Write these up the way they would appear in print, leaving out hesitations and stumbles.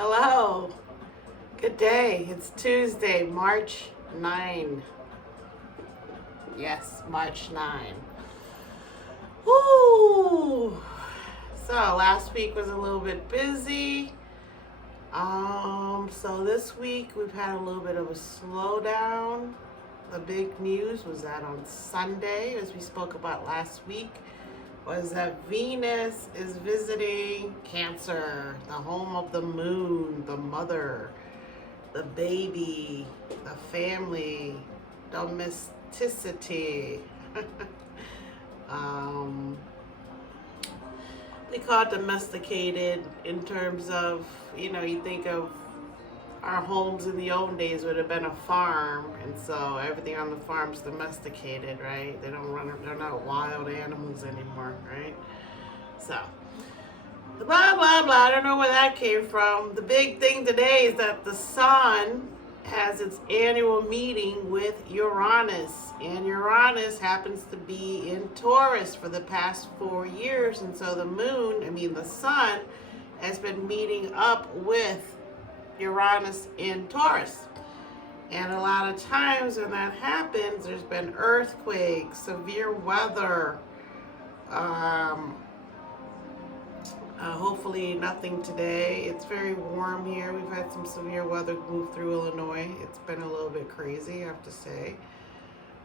Hello. Good day. It's Tuesday, March 9. Yes, March 9. Woo! So last week was a little bit busy. So this week we've had a little bit of a slowdown. The big news was that on Sunday, as we spoke about last week, was that Venus is visiting Cancer, the home of the moon, the mother, the baby, the family, domesticity. They call it domesticated in terms of, you think of our homes in the old days would have been a farm, and so everything on the farm's domesticated, right? They're not wild animals anymore, right? So, blah, blah, blah. I don't know where that came from. The big thing today is that the sun has its annual meeting with Uranus, and Uranus happens to be in Taurus for the past 4 years, and so the sun has been meeting up with Uranus in Taurus. And a lot of times when that happens, there's been earthquakes, severe weather. Hopefully nothing today. It's very warm here. We've had some severe weather move through Illinois. It's been a little bit crazy, I have to say.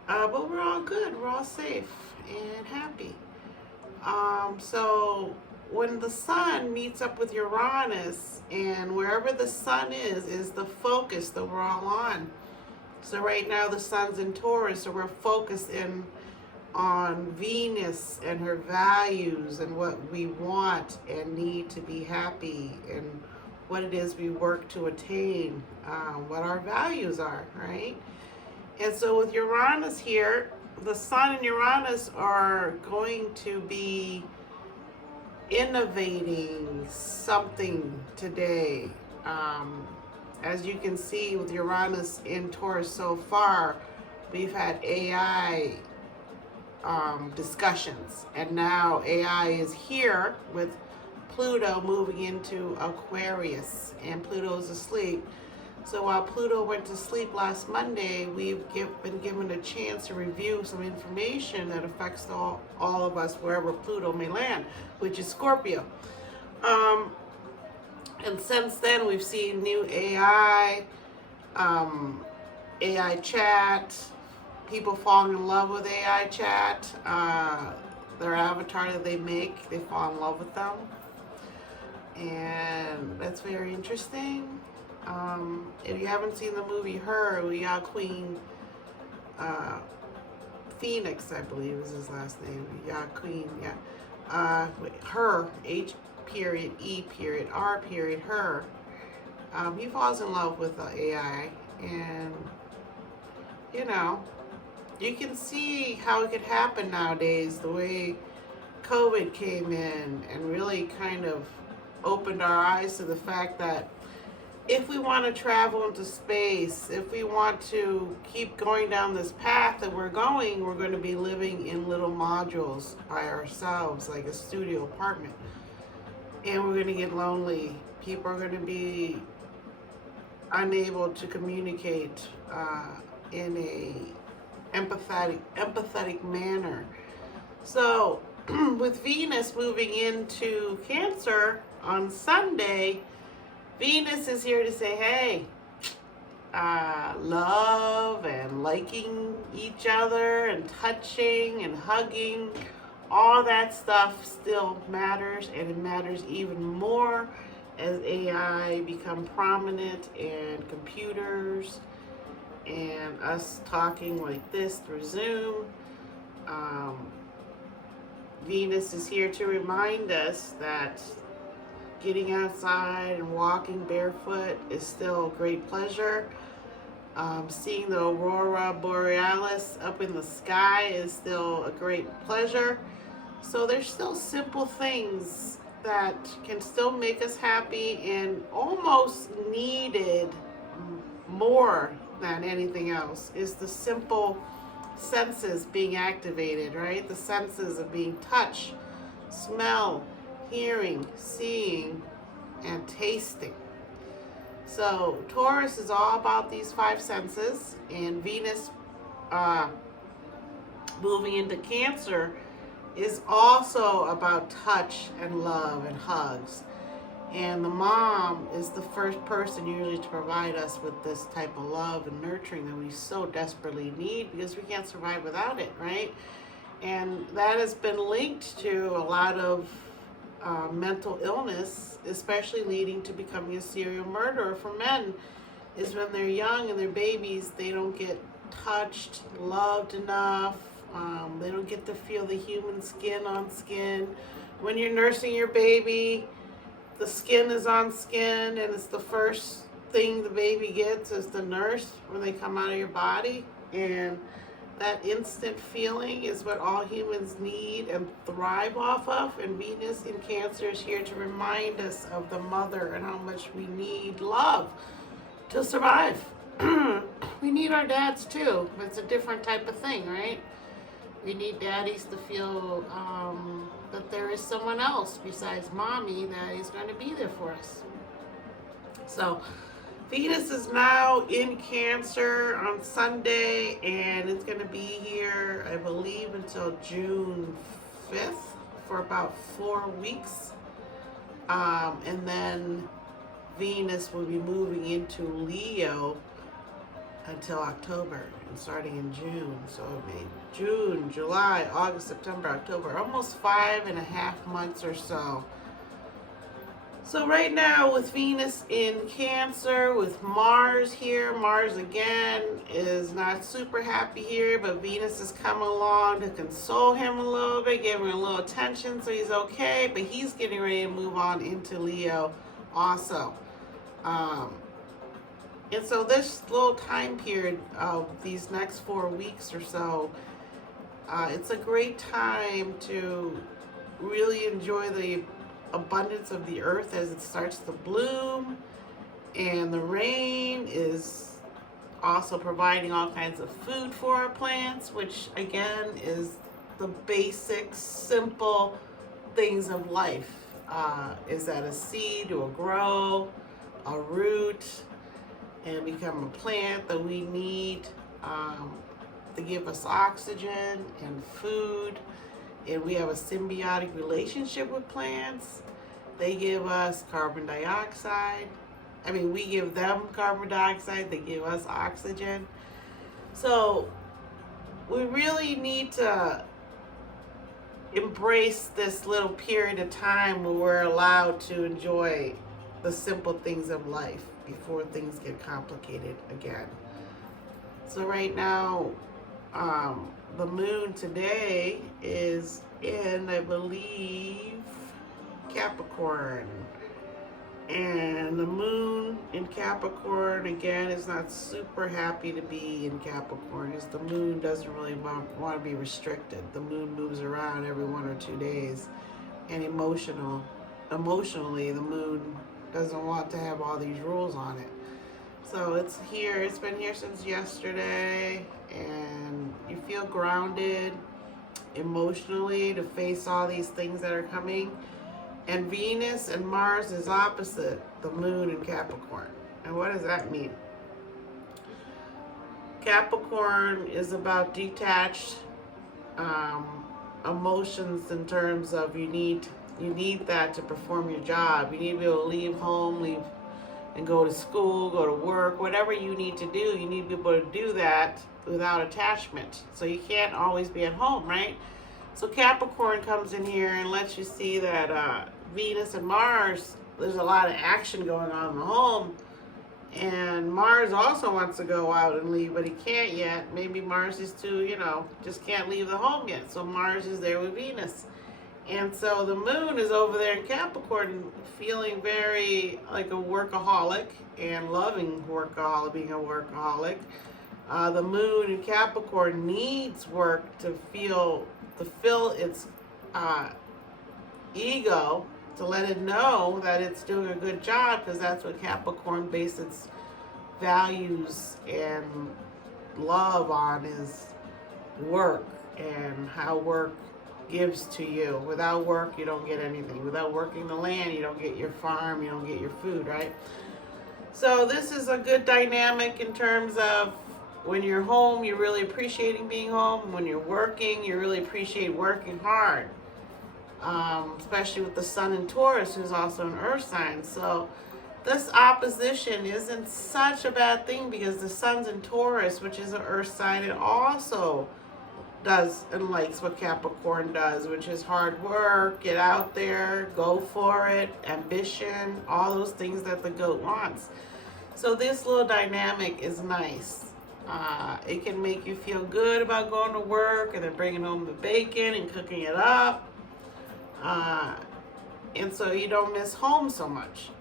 But we're all good. We're all safe and happy. So when the sun meets up with Uranus, and wherever the sun is the focus that we're all on. So right now the sun's in Taurus, so we're focused in on Venus and her values and what we want and need to be happy and what it is we work to attain, what our values are, right? And so with Uranus here, the sun and Uranus are going to be innovating something today. As you can see with Uranus in Taurus so far, we've had AI discussions, and now AI is here with Pluto moving into Aquarius, and Pluto's asleep. So while Pluto went to sleep last Monday, we've been given a chance to review some information that affects all of us wherever Pluto may land, which is Scorpio. And since then, we've seen new AI, AI chat, people falling in love with AI chat. Their avatar that they make, they fall in love with them. And that's very interesting. If you haven't seen the movie Her, we got Queen Phoenix, I believe is his last name. Queen, yeah. Her, H period, E period, R period, Her. He falls in love with the AI, and you can see how it could happen nowadays, the way COVID came in and really kind of opened our eyes to the fact that if we want to travel into space, if we want to keep going down this path that we're going to be living in little modules by ourselves, like a studio apartment. And we're going to get lonely. People are going to be unable to communicate in a empathetic manner. So with Venus moving into Cancer on Sunday, Venus is here to say, hey, love and liking each other and touching and hugging, all that stuff still matters, and it matters even more as AI become prominent and computers and us talking like this through Zoom. Venus is here to remind us that getting outside and walking barefoot is still a great pleasure. Seeing the aurora borealis up in the sky is still a great pleasure. So there's still simple things that can still make us happy and almost needed more than anything else is the simple senses being activated, right? The senses of being touch, smell, hearing, seeing, and tasting. So Taurus is all about these five senses, and Venus uh, moving into Cancer is also about touch and love and hugs. And the mom is the first person usually to provide us with this type of love and nurturing that we so desperately need, because we can't survive without it, right? And that has been linked to a lot of mental illness, especially leading to becoming a serial murderer for men, is when they're young and they're babies, they don't get touched, loved enough. They don't get to feel the human skin on skin. When you're nursing your baby, the skin is on skin, and it's the first thing the baby gets is the nurse when they come out of your body. And that instant feeling is what all humans need and thrive off of. And Venus in Cancer is here to remind us of the mother and how much we need love to survive. We need our dads too, but it's a different type of thing, right? We need daddies to feel that there is someone else besides mommy that is going to be there for us. So Venus is now in Cancer on Sunday, and it's going to be here, I believe, until June 5th for about 4 weeks. And then Venus will be moving into Leo until October, and starting in June. So maybe June, July, August, September, October, almost 5.5 months or so. So right now with Venus in Cancer, with Mars here, Mars again is not super happy here, but Venus has come along to console him a little bit, give him a little attention so he's okay, but he's getting ready to move on into Leo also. And so this little time period of these next 4 weeks or so, it's a great time to really enjoy the abundance of the earth as it starts to bloom, and the rain is also providing all kinds of food for our plants, which again is the basic, simple things of life. Is that a seed will grow, a root, and become a plant that we need to give us oxygen and food. And we have a symbiotic relationship with plants. They give us carbon dioxide. We give them carbon dioxide, they give us oxygen. So we really need to embrace this little period of time where we're allowed to enjoy the simple things of life before things get complicated again. So right now, the moon today is in, I believe, Capricorn. And the moon in Capricorn, again, is not super happy to be in Capricorn, because the moon doesn't really want to be restricted. The moon moves around every 1 or 2 days. And emotionally, the moon doesn't want to have all these rules on it. So it's here, it's been here since yesterday, and you feel grounded emotionally to face all these things that are coming. And Venus and Mars is opposite the moon in Capricorn. And what does that mean? Capricorn is about detached emotions, in terms of you need that to perform your job. You need to be able to leave home, and go to school, go to work, whatever you need to do, you need to be able to do that without attachment. So you can't always be at home, right? So Capricorn comes in here and lets you see that Venus and Mars, there's a lot of action going on in the home. And Mars also wants to go out and leave, but he can't yet. Maybe Mars is too, just can't leave the home yet. So Mars is there with Venus. And so the moon is over there in Capricorn, feeling very like a workaholic and loving being a workaholic. The moon in Capricorn needs work to fill its ego, to let it know that it's doing a good job, because that's what Capricorn bases its values and love on, is work, and how work gives to you. Without work, you don't get anything. Without working the land, you don't get your farm, you don't get your food, right? So this is a good dynamic in terms of when you're home, you're really appreciating being home. When you're working, you really appreciate working hard. Especially with the Sun and Taurus, who's also an earth sign. So this opposition isn't such a bad thing because the Sun's in Taurus, which is an earth sign, it also does and likes what Capricorn does, which is hard work, get out there, go for it, ambition, all those things that the goat wants. So this little dynamic is nice. It can make you feel good about going to work and then bringing home the bacon and cooking it up. And so you don't miss home so much.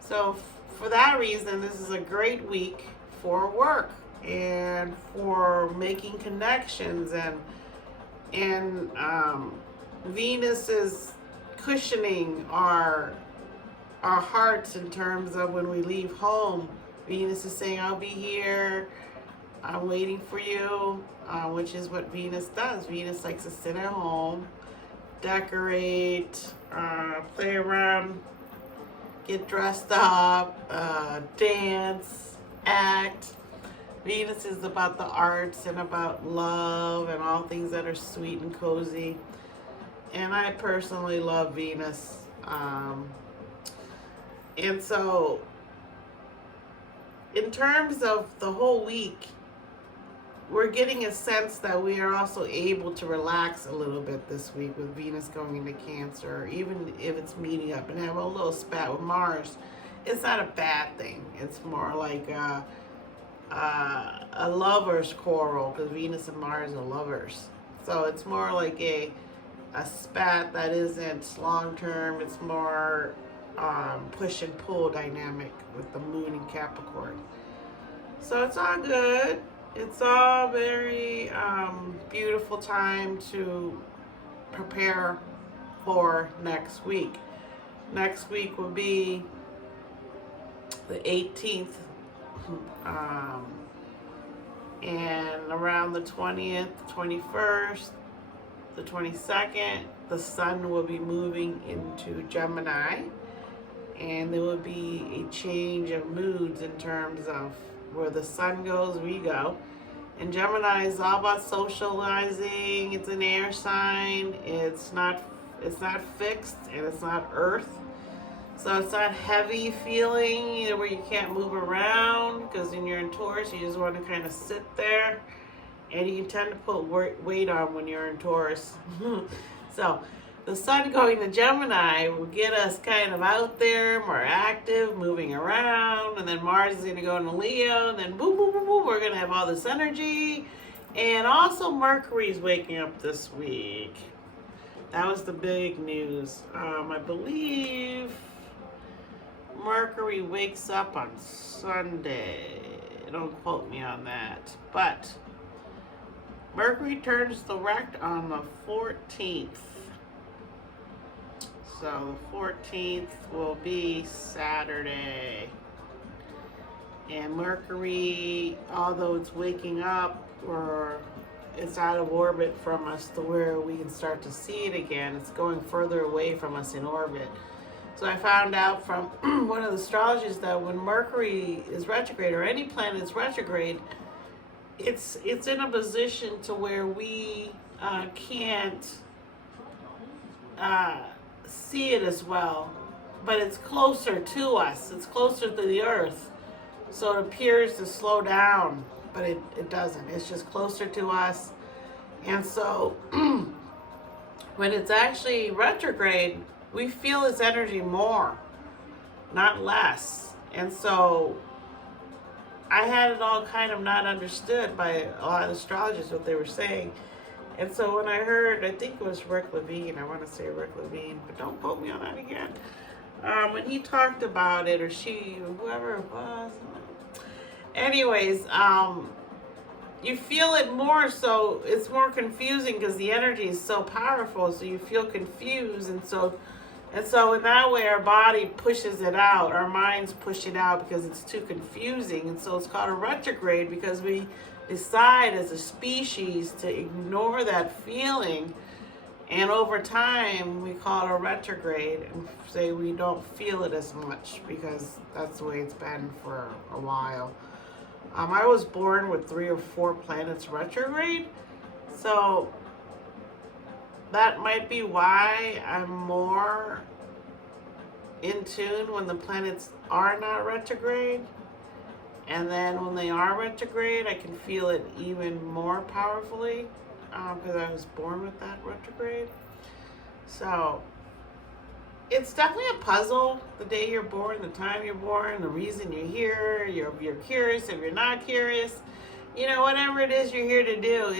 So for that reason, this is a great week for work and for making connections, and Venus is cushioning our hearts in terms of when we leave home. Venus is saying, I'll be here, I'm waiting for you, which is what Venus does. Venus likes to sit at home, decorate, play around, get dressed up, dance, act. Venus is about the arts and about love and all things that are sweet and cozy. And I personally love Venus. And so, in terms of the whole week, we're getting a sense that we are also able to relax a little bit this week with Venus going into Cancer, even if it's meeting up and have a little spat with Mars. It's not a bad thing. It's more like a lover's quarrel, because Venus and Mars are lovers. So it's more like a spat that isn't long term. It's more push and pull dynamic with the moon in Capricorn. So it's all good. It's all very beautiful time to prepare for next week. Next week will be the 18th, and around the 20th, 21st, the 22nd, the Sun will be moving into Gemini, and there will be a change of moods in terms of where the Sun goes, we go. And Gemini is all about socializing. It's an air sign. It's not fixed, and it's not Earth. So it's not heavy feeling, you know, where you can't move around, because when you're in Taurus, you just want to kind of sit there, and you can tend to put weight on when you're in Taurus. So the Sun going to Gemini will get us kind of out there, more active, moving around, and then Mars is going to go into Leo, and then boom, boom, boom, boom, we're going to have all this energy. And also Mercury is waking up this week. That was the big news. I believe Mercury wakes up on Sunday. Don't quote me on that. But Mercury turns direct on the 14th. So the 14th will be Saturday. And Mercury, although it's waking up, or it's out of orbit from us to where we can start to see it again, it's going further away from us in orbit. So I found out from one of the astrologers that when Mercury is retrograde, or any planet is retrograde, it's in a position to where we can't see it as well, but it's closer to us. It's closer to the Earth, so it appears to slow down, but it doesn't. It's just closer to us. And so when it's actually retrograde, we feel its energy more, not less. And so I had it all kind of not understood by a lot of astrologers, what they were saying. And so when I heard, I think it was Rick Levine, I want to say Rick Levine, but don't quote me on that again. When he talked about it, or she, or whoever it was. Anyways, you feel it more, so it's more confusing because the energy is so powerful, so you feel confused. And so in that way, our body pushes it out, our minds push it out because it's too confusing. And so it's called a retrograde, because we decide as a species to ignore that feeling And over time, we call it a retrograde and say we don't feel it as much because that's the way it's been for a while. I was born with 3 or 4 planets retrograde, so that might be why I'm more in tune when the planets are not retrograde. And then when they are retrograde, I can feel it even more powerfully because I was born with that retrograde. So it's definitely a puzzle, the day you're born, the time you're born, the reason you're here. You're curious, if you're not curious, you know, whatever it is you're here to do,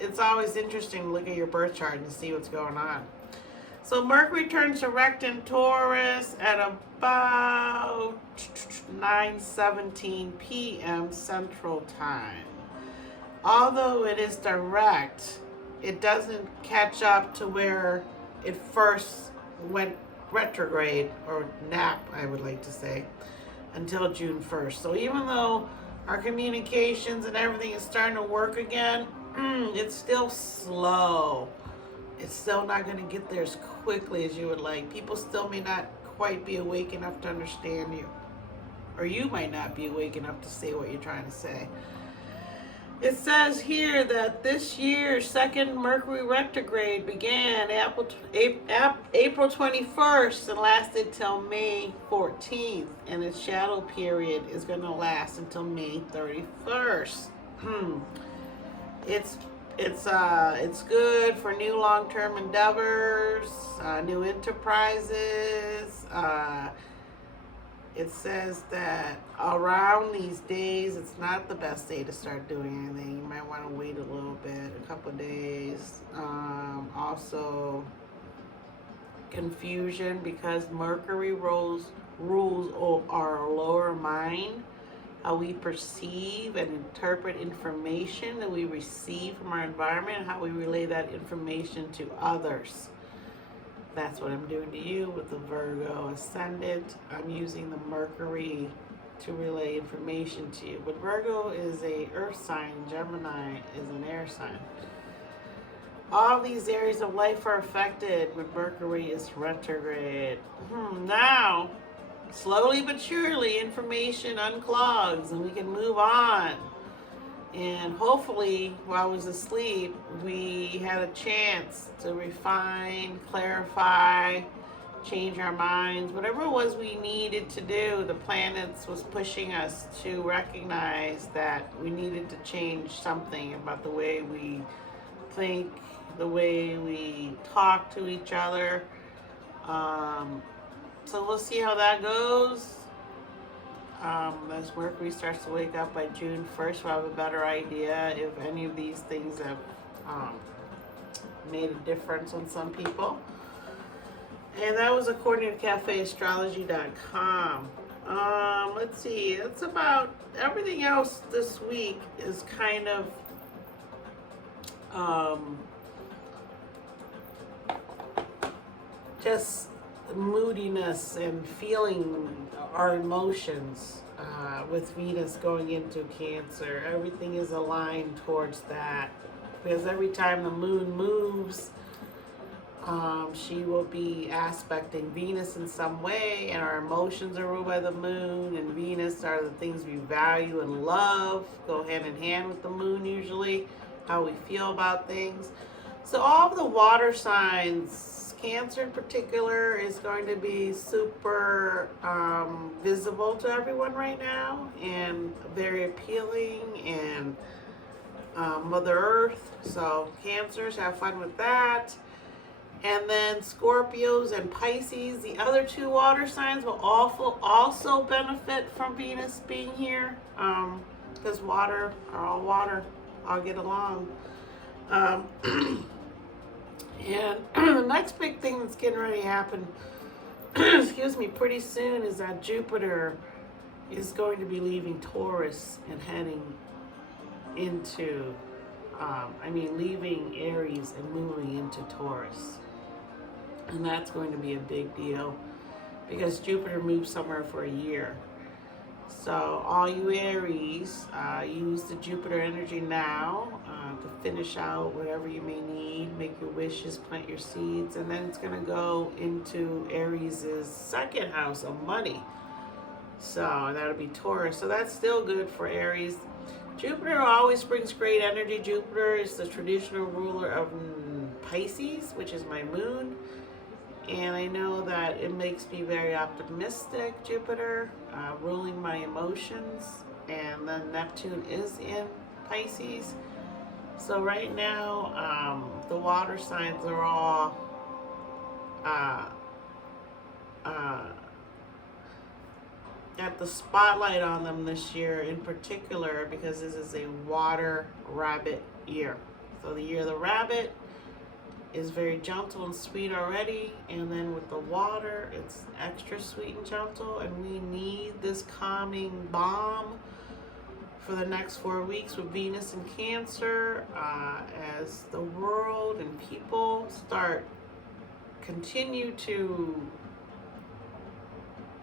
it's always interesting to look at your birth chart and see what's going on. So Mercury turns direct in Taurus at about 9:17 p.m. Central Time. Although it is direct, it doesn't catch up to where it first went retrograde, or nap, I would like to say, until June 1st. So even though our communications and everything is starting to work again, it's still slow. It's still not going to get there as quickly as you would like. People still may not quite be awake enough to understand you. Or you might not be awake enough to say what you're trying to say. It says here that this year's second Mercury retrograde began April 21st and lasted till May 14th. And its shadow period is going to last until May 31st. It's good for new long-term endeavors, new enterprises. It says that around these days, it's not the best day to start doing anything. You might want to wait a little bit, a couple of days. Also, confusion, because Mercury rules our lower mind, how we perceive and interpret information that we receive from our environment, how we relay that information to others. That's what I'm doing to you with the Virgo ascendant. I'm using the Mercury to relay information to you. But Virgo is a earth sign, Gemini is an air sign. All these areas of life are affected when Mercury is retrograde. Now, slowly but surely, information unclogs and we can move on. And hopefully, while I was asleep, we had a chance to refine, clarify, change our minds. Whatever it was we needed to do, the planets was pushing us to recognize that we needed to change something about the way we think, the way we talk to each other. So we'll see how that goes. As Mercury starts to wake up by June 1st, we'll have a better idea if any of these things have made a difference on some people. And that was according to CafeAstrology.com. Let's see, that's about everything else this week is kind of just moodiness and feeling our emotions with Venus going into Cancer. Everything is aligned towards that, because every time the moon moves, she will be aspecting Venus in some way, and our emotions are ruled by the moon, and Venus are the things we value and love, go hand in hand with the moon usually, how we feel about things. So all of the water signs, Cancer in particular, is going to be super visible to everyone right now, and very appealing, and Mother Earth. So Cancers, have fun with that. And then Scorpios and Pisces, the other two water signs, will also benefit from Venus being here, because water are all water, all get along. And the next big thing that's getting ready to happen, excuse me, pretty soon, is that Jupiter is going to be leaving Taurus and heading into, leaving Aries and moving into Taurus. And that's going to be a big deal because Jupiter moves somewhere for a year. So all you Aries, use the Jupiter energy now to finish out whatever you may need, make your wishes, plant your seeds, and then it's going to go into Aries' second house of money. So that'll be Taurus. So that's still good for Aries. Jupiter always brings great energy. Jupiter is the traditional ruler of Pisces, which is my moon. And I know that it makes me very optimistic, Jupiter, ruling my emotions. And then Neptune is in Pisces. So right now, the water signs are all got the spotlight on them this year in particular because this is a water rabbit year. So the year of the rabbit is very gentle and sweet already, and then with the water it's extra sweet and gentle, and we need this calming balm for the next 4 weeks with Venus and Cancer as the world and people continue to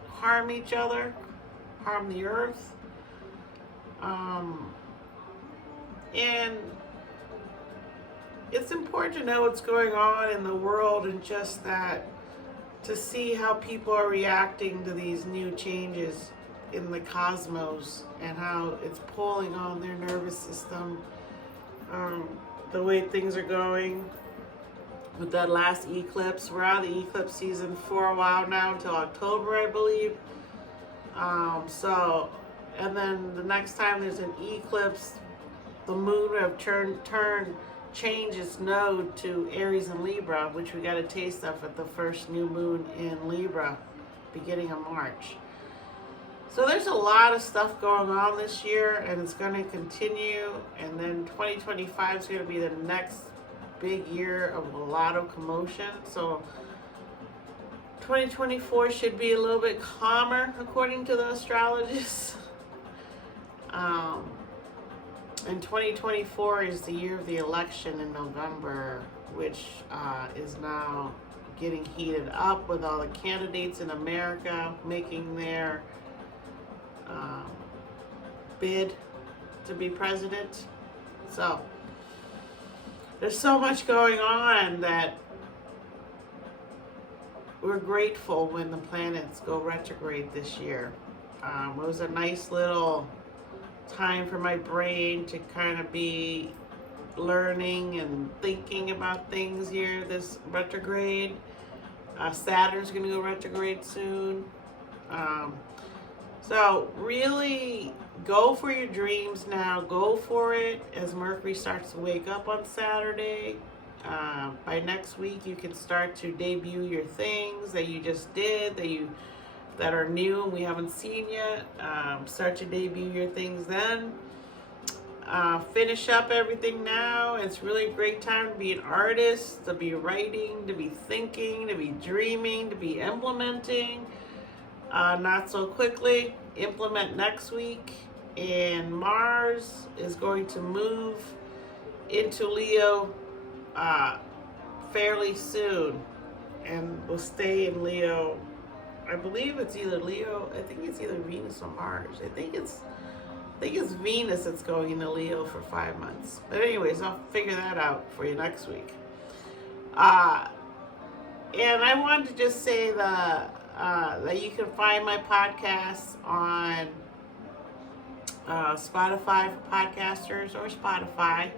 harm each other, harm the earth, and it's important to know what's going on in the world, and just that to see how people are reacting to these new changes in the cosmos and how it's pulling on their nervous system, the way things are going with that last eclipse. We're out of the eclipse season for a while now, until October, I believe. And then the next time there's an eclipse, the moon will have changed its node to Aries and Libra, which we got a taste of at the first new moon in Libra, beginning of March. So there's a lot of stuff going on this year, and it's going to continue. And then 2025 is going to be the next big year of a lot of commotion. So 2024 should be a little bit calmer, according to the astrologists. And 2024 is the year of the election in November, which is now getting heated up with all the candidates in America making their bid to be president. So there's so much going on that we're grateful when the planets go retrograde this year. It was a nice little time for my brain to kind of be learning and thinking about things here, this retrograde. Saturn's going to go retrograde soon. So really go for your dreams now. Go for it as Mercury starts to wake up on Saturday. By next week, you can start to debut your things that you just did, that are new and we haven't seen yet. Start to debut your things then. Finish up everything now. It's really a great time to be an artist, to be writing, to be thinking, to be dreaming, to be implementing. Not so quickly. Implement next week. And Mars is going to move into Leo fairly soon, and will stay in Leo. I believe it's either Leo. I think it's either Venus or Mars. I think it's Venus that's going into Leo for 5 months. But anyways, I'll figure that out for you next week. And I wanted to just say that you can find my podcast on Spotify for podcasters, or Spotify.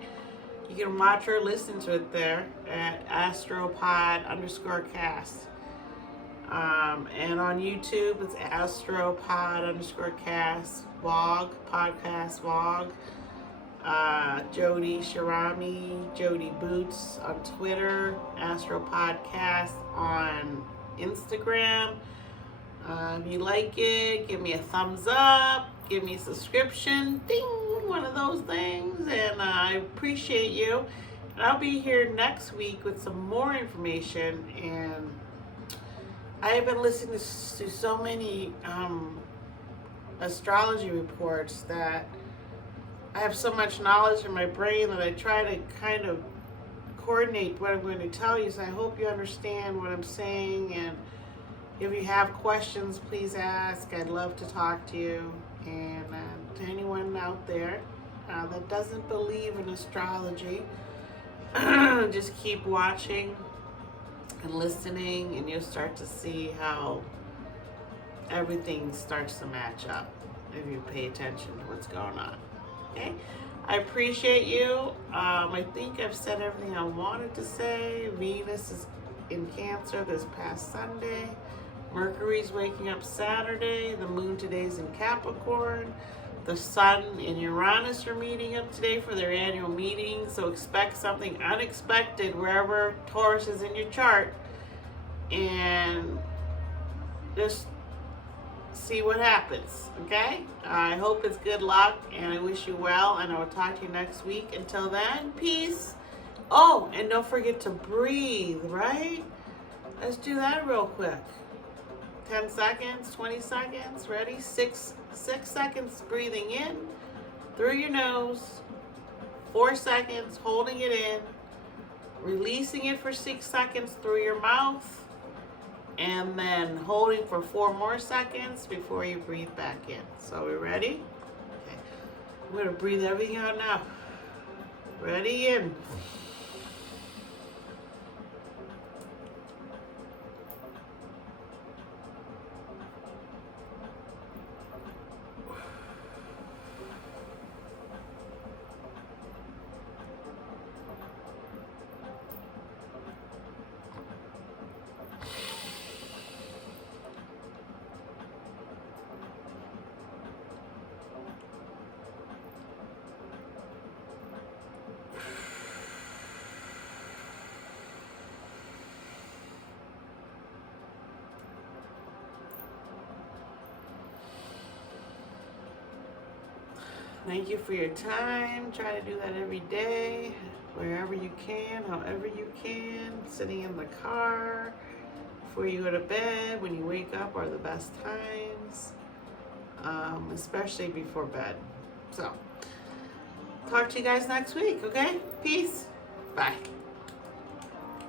You can watch or listen to it there at astropod_cast. And on YouTube, it's astropod_cast podcast vlog. Jody Shirami, Jody Boots on Twitter, Astropodcast on Instagram. If you like it, give me a thumbs up, give me a subscription, ding, one of those things, and I appreciate you. And I'll be here next week with some more information. And I have been listening to so many astrology reports that I have so much knowledge in my brain that I try to kind of coordinate what I'm going to tell you. So I hope you understand what I'm saying, and If you have questions, please ask. I'd love to talk to you. And to anyone out there that doesn't believe in astrology, just keep watching and listening, and you'll start to see how everything starts to match up if you pay attention to what's going on. Okay? I appreciate you. I think I've said everything I wanted to say. Venus is in Cancer this past Sunday. Mercury's waking up Saturday. The moon today's in Capricorn. The Sun and Uranus are meeting up today for their annual meeting. So expect something unexpected wherever Taurus is in your chart. And just see what happens, okay? I hope it's good luck, and I wish you well, and I will talk to you next week. Until then, peace. Oh, and don't forget to breathe, right? Let's do that real quick. 10 seconds, 20 seconds, ready? Six seconds breathing in through your nose, 4 seconds holding it in, releasing it for 6 seconds through your mouth, and then holding for 4 more seconds before you breathe back in. So we ready? Okay. I'm going to breathe everything out now. Ready? In. Thank you for your time. Try to do that every day, wherever you can, however you can. Sitting in the car, before you go to bed, when you wake up are the best times, especially before bed. So, talk to you guys next week, okay? Peace. Bye.